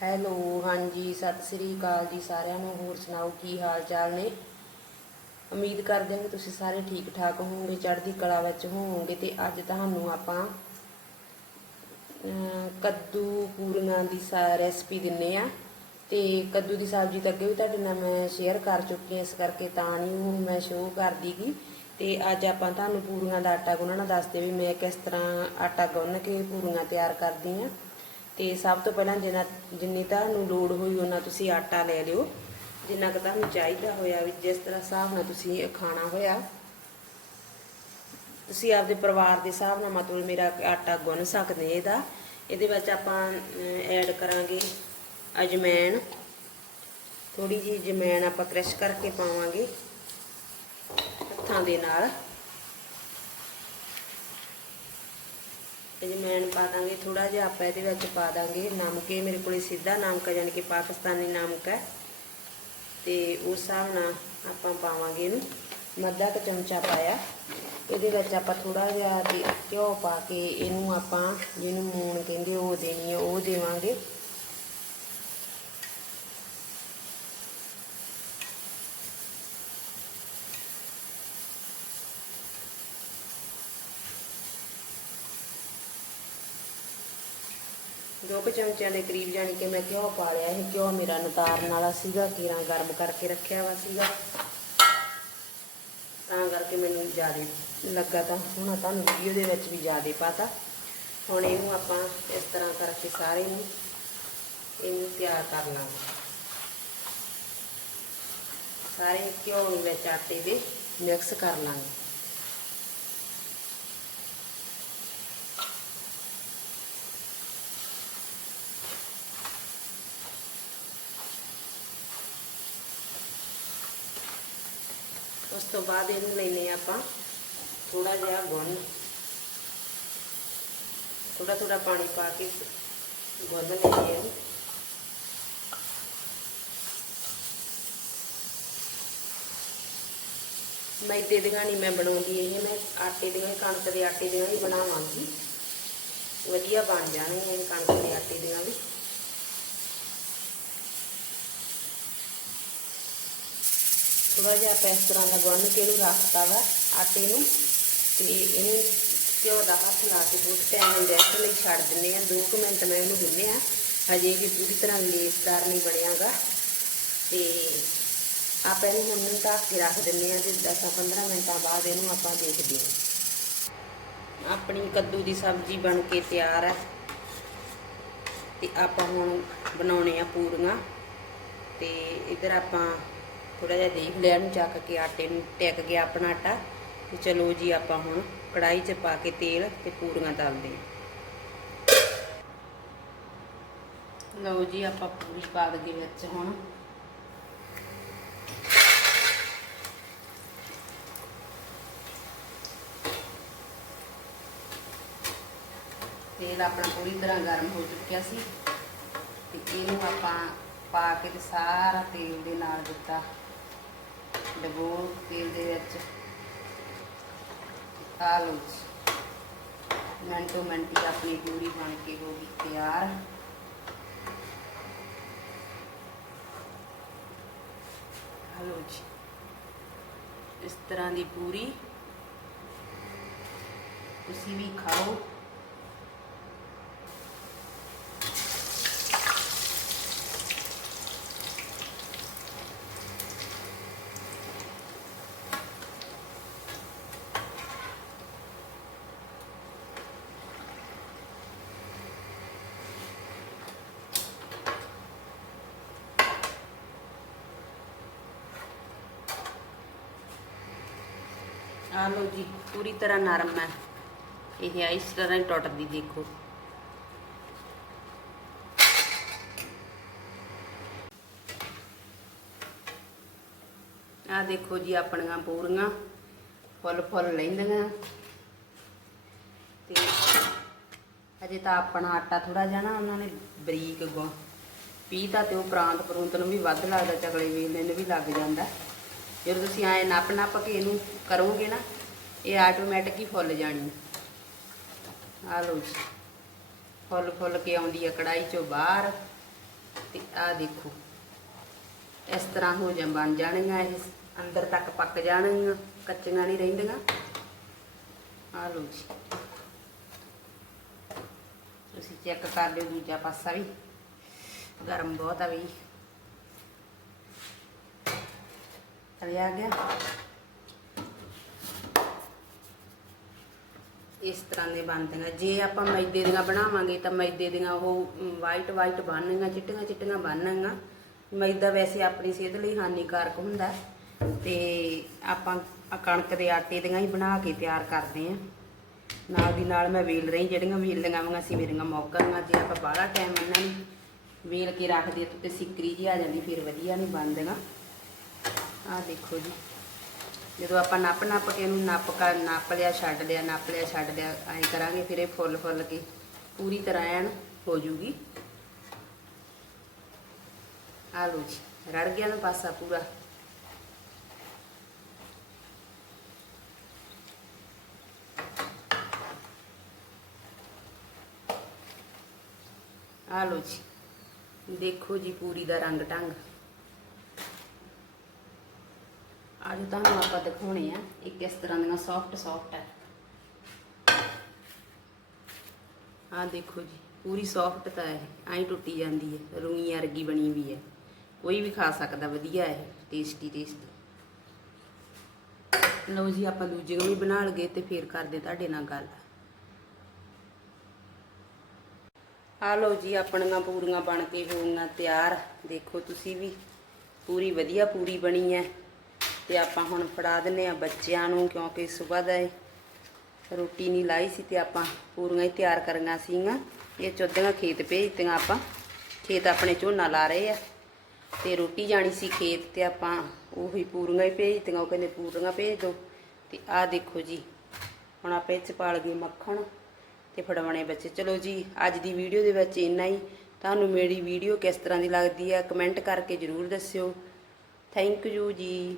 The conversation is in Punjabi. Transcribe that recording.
ਹੈਲੋ, ਹਾਂਜੀ, ਸਤਿ ਸ੍ਰੀ ਅਕਾਲ ਜੀ ਸਾਰਿਆਂ ਨੂੰ। ਹੋਰ ਸੁਣਾਓ, ਕੀ ਹਾਲ ਚਾਲ ਨੇ? ਉਮੀਦ ਕਰਦੇ ਹਾਂ ਕਿ ਤੁਸੀਂ ਸਾਰੇ ਠੀਕ ਠਾਕ ਹੋਵੋਗੇ, ਚੜ੍ਹਦੀ ਕਲਾ ਵਿੱਚ ਹੋਵੋਗੇ ਤੇ ਅੱਜ ਤੁਹਾਨੂੰ ਆਪਾਂ ਕੱਦੂ ਪੂਰੀਆਂ ਦੀ ਰੈਸਪੀ ਦਿੰਨੇ ਆ। ਤੇ ਕੱਦੂ ਦੀ ਸਬਜ਼ੀ ਤਾਂ ਅੱਗੇ ਵੀ ਤੁਹਾਡੇ ਨਾਲ ਮੈਂ ਸ਼ੇਅਰ ਕਰ ਚੁੱਕੀ ਹਾਂ, ਇਸ ਕਰਕੇ ਤਾਂ ਨਹੀਂ ਉਹ ਮੈਂ ਸ਼ੋਅ ਕਰਦੀ ਗਈ ਤੇ ਅੱਜ ਆਪਾਂ ਤੁਹਾਨੂੰ ਪੂਰੀਆਂ ਦਾ ਆਟਾ ਗੁੰਨਣਾ, ਦੱਸਦੇ ਵੀ ਮੈਂ ਕਿਸ ਤਰ੍ਹਾਂ ਆਟਾ ਗੁੰਨ ਕੇ ਪੂਰੀਆਂ ਤਿਆਰ ਕਰਦੀ ਹਾਂ। ਤੇ ਸਭ ਤੋਂ ਪਹਿਲਾਂ ਜਿੰਨਾ ਜਿੰਨੀ ਤੁਹਾਨੂੰ ਲੋੜ ਹੋਈ, ਉਹਨਾਂ ਤੁਸੀਂ ਆਟਾ ਲੈ ਲਿਓ। ਜਿੰਨਾ ਕੁ ਤੁਹਾਨੂੰ ਚਾਹੀਦਾ ਹੋਇਆ ਵੀ ਜਿਸ ਤਰ੍ਹਾਂ ਹਿਸਾਬ ਨਾਲ ਤੁਸੀਂ ਖਾਣਾ ਹੋਇਆ। ਤੁਸੀਂ ਆਪਦੇ ਪਰਿਵਾਰ ਦੇ ਹਿਸਾਬ ਨਾਲ ਮਤਲਬ ਮੇਰਾ ਆਟਾ ਗੁੰਨ ਸਕਦੇ ਇਹਦਾ। ਇਹਦੇ ਵਿੱਚ ਆਪਾਂ ਐਡ ਕਰਾਂਗੇ ਅਜਮੈਨ ਥੋੜੀ ਜਿਹੀ ਅਜਮੈਨ ਆਪਾਂ ਕ੍ਰਸ਼ ਕਰਕੇ ਪਾਵਾਂਗੇ। ਹੱਥਾਂ ਦੇ ਨਾਲ। ਅਜਮੈਨ ਪਾ ਦਾਂਗੇ ਥੋੜਾ ਜਿਹਾ ਆਪਾਂ ਇਹਦੇ ਵਿੱਚ ਪਾ ਦਾਂਗੇ ਨਮਕ। ਇਹ ਮੇਰੇ ਕੋਲੇ ਸਿੱਧਾ ਨਮਕ ਹੈ ਯਾਨੀ ਕਿ ਪਾਕਿਸਤਾਨੀ ਨਮਕ ਹੈ ਤੇ ਉਸ ਹਿਸਾਬ ਨਾਲ ਆਪਾਂ ਪਾਵਾਂਗੇ ਇਹਨੂੰ। ਮੱਧਾ ਕੁ ਚਮਚਾ ਪਾਇਆ। ਇਹਦੇ ਵਿੱਚ ਆਪਾਂ ਥੋੜਾ ਜਿਹਾ ਘਿਓ ਪਾ ਕੇ ਇਹਨੂੰ ਆਪਾਂ, ਜਿਹਨੂੰ ਮੂਣ ਕਹਿੰਦੇ ਉਹ ਦੇਣੀ ਹੈ ਉਹ ਦੇਵਾਂਗੇ। ਦੋ ਚਮਚਿਆਂ ਦੇ ਕਰੀਬ ਜਾਣੀ ਕਿ ਮੈਂ ਘਿਓ ਪਾ ਲਿਆ ਇਹ ਘਿਓ ਮੇਰਾ ਨਤਾਰਨ ਵਾਲਾ ਸੀਗਾ ਕੀਰਾਂ ਗਰਮ ਕਰਕੇ ਰੱਖਿਆ ਵਾ ਸੀਗਾ। ਤਾਂ ਕਰਕੇ ਮੈਨੂੰ ਜ਼ਿਆਦਾ ਲੱਗਾ ਤਾਂ ਹੁਣ ਤੁਹਾਨੂੰ ਵੀਡੀਓ ਦੇ ਵਿੱਚ ਵੀ ਜ਼ਿਆਦਾ ਪਤਾ। ਹੁਣ ਇਹਨੂੰ ਆਪਾਂ ਇਸ ਤਰ੍ਹਾਂ ਕਰਕੇ ਸਾਰੇ ਨੂੰ ਇਹਨੂੰ ਤਿਆਰ ਕਰ ਲਾਂਗੇ। ਸਾਰੇ ਘਿਓ ਨੂੰ ਵਿੱਚ ਆਟੇ ਦੇ ਮਿਕਸ ਕਰ ਲਾਂਗੇ। ਉਸ ਤੋਂ ਬਾਅਦ ਇਹਨੂੰ ਲੈਨੇ ਆਪਾਂ। ਥੋੜਾ ਜਿਹਾ ਗੁੰਨ। ਥੋੜਾ ਥੋੜਾ ਪਾਣੀ ਪਾ ਕੇ ਗੁੰਨ ਲੈਨੇ ਇਹਨੂੰ ਮੈਦੇ ਦੀਆਂ ਨਹੀਂ ਮੈਂ ਬਣਾਉਂਦੀ ਇਹ ਮੈਂ ਆਟੇ ਦੀਆਂ, ਕਣਕ ਦੇ ਆਟੇ ਦੀਆਂ ਹੀ ਬਣਾਵਾਂਗੀ। ਵਧੀਆ ਬਣ ਜਾਣਗੇ ਕਣਕ ਦੇ ਆਟੇ ਦੀਆਂ ਵੀ। ਥੋੜਾ ਜਿਹਾ ਆਪਾਂ ਇਸ ਤਰ੍ਹਾਂ ਦਾ ਗੁੰਨ ਕੇ ਇਹਨੂੰ ਰੱਖਤਾ ਵਾ, ਆਟੇ ਨੂੰ। ਤੇ ਇਹਨੂੰ ਘਿਓ ਦਾ ਹੱਥ ਲਾ ਕੇ ਥੋੜੇ ਟਾਈਮ ਰੈਸਟ ਲਈ ਛੱਡ ਦਿੰਨੇ ਆ 2 ਮਿੰਟ ਮੈਂ ਇਹਨੂੰ ਗੁੰਨੇ ਆ ਹਜੇ ਵੀ ਪੂਰੀ ਤਰ੍ਹਾਂ ਲੇਸਦਾਰ ਨਹੀਂ ਬਣਿਆਗਾ। ਤੇ ਆਪਾਂ ਇਹਨੂੰ ਹੁਣ ਢੱਕ ਕੇ ਰੱਖ ਦਿੰਨੇ ਆ ਤੇ 10-15 ਮਿੰਟਾਂ ਬਾਅਦ ਇਹਨੂੰ ਆਪਾਂ ਦੇਖਦੇ ਹਾਂ। ਆਪਣੀ ਕੱਦੂ ਦੀ ਸਬਜ਼ੀ ਬਣ ਕੇ ਤਿਆਰ ਹੈ। ਤੇ ਆਪਾਂ ਹੁਣ ਬਣਾਉਣੇ ਆ ਪੂਰੀਆਂ। ਤੇ ਇਧਰ ਆਪਾਂ ਥੋੜਾ ਜਿਹਾ ਦੇਖ ਲਿਆ ਨੂੰ ਚੱਕ ਕੇ ਆਟੇ ਨੂੰ ਟਿਕ ਗਿਆ ਆਪਣਾ ਆਟਾ। ਤੇ ਚਲੋ ਜੀ, ਆਪਾਂ ਹੁਣ ਕੜਾਈ 'ਚ ਪਾ ਕੇ ਤੇਲ ਤੇ ਪੂਰੀਆਂ ਤਲਦੇ ਹਾਂ। ਲਓ ਜੀ, ਆਪਾਂ ਪੂਰੀ ਪਾ ਦੇ ਵਿੱਚ ਹੁਣ। ਤੇਲ ਆਪਣਾ ਪੂਰੀ ਤਰ੍ਹਾਂ ਗਰਮ ਹੋ ਚੁੱਕਿਆ ਸੀ। ਤੇ ਇਹਨੂੰ ਆਪਾਂ ਪਾ ਕੇ ਤੇ ਸਾਰਾ ਤੇਲ ਦੇ ਨਾਲ ਦਿੱਤਾ। ਡਬੋ ਤੇਲ ਦੇ ਵਿੱਚ ਆ ਲਓ ਮਿੰਟੋ ਮਿੰਟ ਆਪਣੀ ਪੂਰੀ ਬਣ ਕੇ ਹੋ ਗਈ ਤਿਆਰ। ਹਲੋ ਜੀ। ਇਸ ਤਰ੍ਹਾਂ ਦੀ ਪੂਰੀ ਤੁਸੀਂ ਵੀ ਖਾਓ। ਆ ਲਓ ਜੀ, ਪੂਰੀ ਤਰ੍ਹਾਂ ਨਰਮ ਹੈ। ਇਹ ਇਸ ਤਰ੍ਹਾਂ ਹੀ ਟੁੱਟਦੀ, ਦੇਖੋ। ਆ ਦੇਖੋ ਜੀ, ਆਪਣੀਆਂ ਪੂਰੀਆਂ ਫੁੱਲ ਫੁੱਲ ਲੈਂਦੀਆਂ। ਤੇ ਅਜੇ ਤਾਂ ਆਪਣਾ ਆਟਾ ਥੋੜਾ ਜਾਣਾ ਉਹਨਾਂ ਨੇ ਬਰੀਕ ਗੁ ਪੀਤਾ ਤੇ ਉਹ ਪ੍ਰਾਂਤ ਪਰੂੰਤ ਨੂੰ ਵੀ ਵੱਧ ਲੱਗਦਾ ਚਗਲੇ ਵੇਲਣੇ ਨੂੰ ਵੀ ਲੱਗ ਜਾਂਦਾ। ਜਦੋਂ ਤੁਸੀਂ ਐ ਨੱਪ ਨੱਪ ਕੇ ਇਹਨੂੰ ਕਰੋਗੇ ਨਾ, ਇਹ ਆਟੋਮੈਟਿਕ ਹੀ ਫੁੱਲ ਜਾਣੀ। ਆ ਲਓ ਜੀ। ਫੁੱਲ ਫੁੱਲ ਕੇ ਆਉਂਦੀ ਆ ਕੜਾਈ ਚੋਂ ਬਾਹਰ ਤੇ ਆ ਦੇਖੋ। ਇਸ ਤਰ੍ਹਾਂ ਹੋ ਜਾਂ ਬਣ ਜਾਣਗੀਆਂ ਇਹ। ਅੰਦਰ ਤੱਕ ਪੱਕ ਜਾਣਗੀਆਂ, ਕੱਚੀਆਂ ਨਹੀਂ ਰਹਿੰਦੀਆਂ। ਆ ਲਓ ਜੀ। ਤੁਸੀਂ ਚੈੱਕ ਕਰ ਲਿਓ ਦੂਜਾ ਪਾਸਾ ਵੀ। ਗਰਮ ਬਹੁਤ ਆ ਵੀ ਤਲਿਆ ਗਿਆ। ਇਸ ਤਰ੍ਹਾਂ ਦੇ ਬਣਦੀਆਂ। ਜੇ ਆਪਾਂ ਮੈਦੇ ਦੀਆਂ ਬਣਾਵਾਂਗੇ ਤਾਂ ਮੈਦੇ ਦੀਆਂ ਉਹ ਵਾਈਟ ਵਾਈਟ ਬਣਨਗੀਆਂ, ਚਿੱਟੀਆਂ ਚਿੱਟੀਆਂ ਬਣਨਗੀਆਂ। ਮੈਦਾ ਵੈਸੇ ਆਪਣੀ ਸਿਹਤ ਲਈ ਹਾਨੀਕਾਰਕ ਹੁੰਦਾ ਤੇ ਆਪਾਂ ਕਣਕ ਦੇ ਆਟੇ ਦੀਆਂ ਹੀ ਬਣਾ ਕੇ ਤਿਆਰ ਕਰਦੇ ਆਂ ਨਾਲ ਦੀ ਨਾਲ ਮੈਂ ਵੇਲ ਰਹੀ, ਜਿਹੜੀਆਂ ਵੇਲੀਆਂ ਵਾਂਗਾਂ ਸੀ ਮੇਰੀਆਂ ਮੌਕੀਆਂ ਜੇ ਆਪਾਂ ਬਾਹਲਾ ਟਾਈਮ ਇਹਨਾਂ ਨੂੰ ਵੇਲ ਕੇ ਰੱਖਦੇ ਤਾਂ ਤੇ ਸਿੱਕਰੀ ਜੀ ਆ ਜਾਂਦੀ, ਫਿਰ ਵਧੀਆ ਨਹੀਂ ਬਣਦੀਆਂ। ਆਹ ਦੇਖੋ ਜੀ। ਜਦੋਂ ਆਪਾਂ ਨੱਪ ਨੱਪ ਕੇ ਇਹਨੂੰ ਨੱਪ ਕਰ ਨੱਪ ਲਿਆ, ਛੱਡ ਲਿਆ, ਨੱਪ ਲਿਆ, ਛੱਡ ਲਿਆ, ਐਂ ਕਰਾਂਗੇ, ਫਿਰ ਇਹ ਫੁੱਲ ਫੁੱਲ ਕੇ ਪੂਰੀ ਤਰ੍ਹਾਂ ਐਨ ਹੋ ਜੂਗੀ। ਆ ਲਓ ਜੀ, ਰੜ ਗਿਆ ਨਾ ਪਾਸਾ ਪੂਰਾ। ਆ ਲਓ ਜੀ, ਦੇਖੋ ਜੀ ਪੂਰੀ ਦਾ ਰੰਗ ਢੰਗ ਅੱਜ ਤੁਹਾਨੂੰ ਆਪਾਂ ਦਿਖਾਉਣੇ ਆ ਇਹ ਕਿਸ ਤਰ੍ਹਾਂ ਦੀਆਂ ਸੌਫਟ ਸੌਫਟ ਹੈ। ਆ ਦੇਖੋ ਜੀ, ਪੂਰੀ ਸੌਫਟ ਤਾਂ ਇਹ, ਐਂ ਟੁੱਟੀ ਜਾਂਦੀ ਹੈ, ਰੂਈ ਵਰਗੀ ਬਣੀ ਵੀ ਹੈ। ਕੋਈ ਵੀ ਖਾ ਸਕਦਾ, ਵਧੀਆ ਇਹ ਟੇਸਟੀ ਟੇਸਟੀ ਲਓ ਜੀ, ਆਪਾਂ ਦੂਜੇ ਨੂੰ ਵੀ ਬਣਾ ਲਗੇ ਤੇ ਫੇਰ ਕਰਦੇ ਤੁਹਾਡੇ ਨਾਲ ਗੱਲ। ਆ ਲਓ ਜੀ, ਆਪਣੀਆਂ ਪੂਰੀਆਂ ਬਣ ਕੇ ਹੋ ਗਈਆਂ ਤਿਆਰ। ਦੇਖੋ ਤੁਸੀਂ ਵੀ, ਪੂਰੀ ਵਧੀਆ ਪੂਰੀ ਬਣੀ ਹੈ। ਤੇ ਆਪਾਂ ਹੁਣ ਫੜਾ ਦਿੰਨੇ ਆ ਬੱਚਿਆਂ ਨੂੰ ਕਿਉਂਕਿ ਸਵੇਰ ਦਾ ਇਹ ਰੋਟੀ ਨਹੀਂ ਲਾਈ ਸੀ ਤੇ ਆਪਾਂ ਪੂਰੀਆਂ ਹੀ ਤਿਆਰ ਕਰੀਆਂ ਸੀਗੀਆਂ। ਇਹ ਚੁੱਧੀਆਂ ਖੇਤ ਭੇਜਤੀਆਂ ਆਪਾਂ। ਖੇਤ ਆਪਣੇ ਝੋਨਾ ਲਾ ਰਹੇ ਆ। ਤੇ ਰੋਟੀ ਜਾਣੀ ਸੀ ਖੇਤ ਤੇ ਆਪਾਂ ਉਹੀ ਪੂਰੀਆਂ ਹੀ ਭੇਜਤੀਆਂ, ਉਹ ਕਹਿੰਦੇ ਪੂਰੀਆਂ ਭੇਜ। ਦਿਓ ਤੇ ਆਹ ਦੇਖੋ ਜੀ, ਹੁਣ ਆਪਾਂ ਇਹ ਚ ਪਾਲ ਗਏ ਮੱਖਣ ਤੇ ਫੜਾਉਣੇ ਬੱਚੇ। ਚਲੋ ਜੀ, ਅੱਜ ਦੀ ਵੀਡੀਓ ਦੇ ਵਿੱਚ ਇੰਨਾ ਹੀ। ਤੁਹਾਨੂੰ ਮੇਰੀ ਵੀਡੀਓ ਕਿਸ ਤਰ੍ਹਾਂ ਦੀ ਲੱਗਦੀ ਹੈ ਕਮੈਂਟ ਕਰਕੇ ਜਰੂਰ ਦੱਸਿਓ। ਥੈਂਕ ਯੂ ਜੀ।